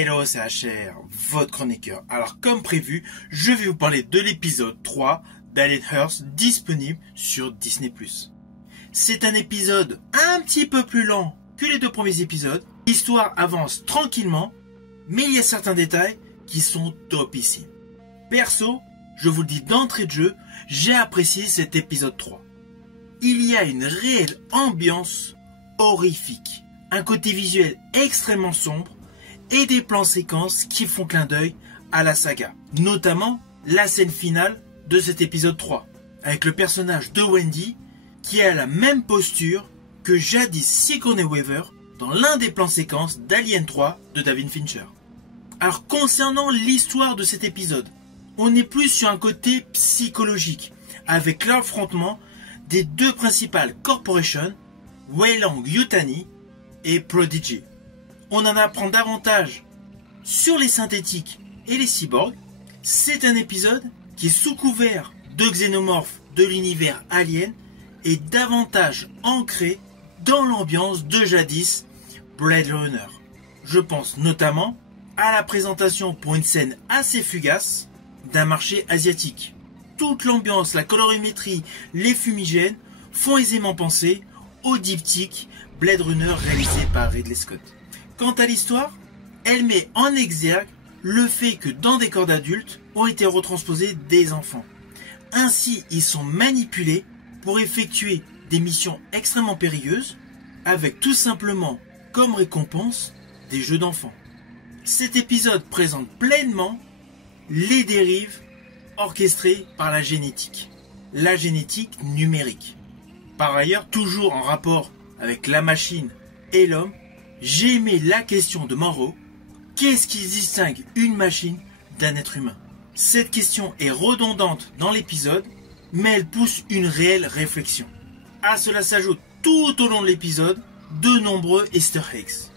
Hello, c'est HR, votre chroniqueur. Alors, comme prévu, je vais vous parler de l'épisode 3 d'Alien Earth disponible sur Disney+. C'est un épisode un petit peu plus lent que les deux premiers épisodes. L'histoire avance tranquillement, mais il y a certains détails qui sont top ici. Perso, je vous le dis d'entrée de jeu, j'ai apprécié cet épisode 3. Il y a une réelle ambiance horrifique, un côté visuel extrêmement sombre et des plans séquences qui font clin d'œil à la saga. Notamment la scène finale de cet épisode 3, avec le personnage de Wendy qui a la même posture que jadis Sigourney Weaver dans l'un des plans séquences d'Alien 3 de David Fincher. Alors concernant l'histoire de cet épisode, on est plus sur un côté psychologique, avec l'affrontement des deux principales corporations, Weyland Yutani et Prodigy. On en apprend davantage sur les synthétiques et les cyborgs. C'est un épisode qui est sous couvert de xénomorphes de l'univers Alien et davantage ancré dans l'ambiance de jadis Blade Runner. Je pense notamment à la présentation pour une scène assez fugace d'un marché asiatique. Toute l'ambiance, la colorimétrie, les fumigènes font aisément penser au diptyque Blade Runner réalisé par Ridley Scott. Quant à l'histoire, elle met en exergue le fait que dans des corps d'adultes ont été retransposés des enfants. Ainsi, ils sont manipulés pour effectuer des missions extrêmement périlleuses avec tout simplement comme récompense des jeux d'enfants. Cet épisode présente pleinement les dérives orchestrées par la génétique numérique. Par ailleurs, toujours en rapport avec la machine et l'homme, j'ai aimé la question de Monroe. Qu'est-ce qui distingue une machine d'un être humain? Cette question est redondante dans l'épisode, mais elle pousse une réelle réflexion. À cela s'ajoute tout au long de l'épisode de nombreux easter eggs.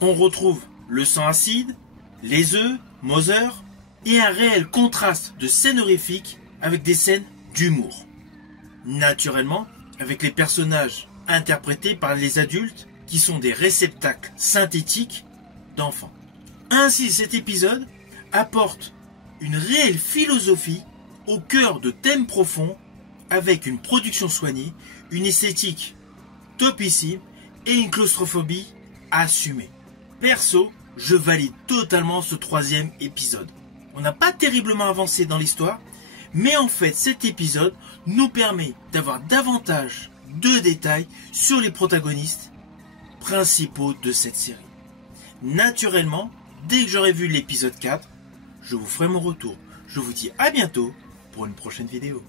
On retrouve le sang acide, les œufs, Mother, et un réel contraste de scènes horrifiques avec des scènes d'humour. Naturellement, avec les personnages interprétés par les adultes qui sont des réceptacles synthétiques d'enfants. Ainsi, cet épisode apporte une réelle philosophie au cœur de thèmes profonds avec une production soignée, une esthétique topissime et une claustrophobie assumée. Perso, je valide totalement ce troisième épisode. On n'a pas terriblement avancé dans l'histoire, mais en fait cet épisode nous permet d'avoir davantage de détails sur les protagonistes principaux de cette série. Naturellement, dès que j'aurai vu l'épisode 4, je vous ferai mon retour. Je vous dis à bientôt pour une prochaine vidéo.